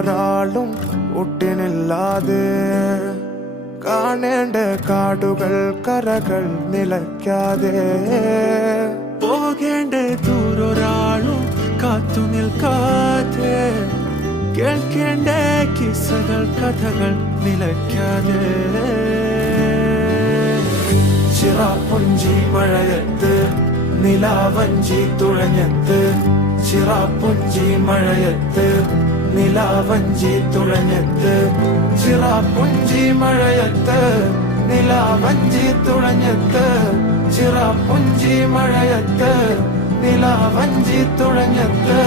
ദൂരൊരാളും ഒട്ടിനില്ലാതെ കാണേണ്ട കാടുകൾ കരകൾ നിലയ്ക്കാതെ പോകേണ്ട ദൂരൊരാളും കാത്തു നിൽക്കാതെ കേൾക്കേണ്ട കിസ്സകൾ കഥകൾ നിലയ്ക്കാതെ ചിറാപ്പുഞ്ചി മഴയത്ത് നിലാവഞ്ചി തുഴഞ്ഞത്ത് ചിറാപ്പുഞ്ചി മഴയത്ത് നിലാവഞ്ചി തുഴഞ്ഞത്ത് ചിറാപ്പുഞ്ചി മഴയത്ത് നിലാവഞ്ചി തുഴഞ്ഞത്ത് ചിറാപ്പുഞ്ചി മഴയത്ത് നിലാവഞ്ചി തുഴഞ്ഞത്ത്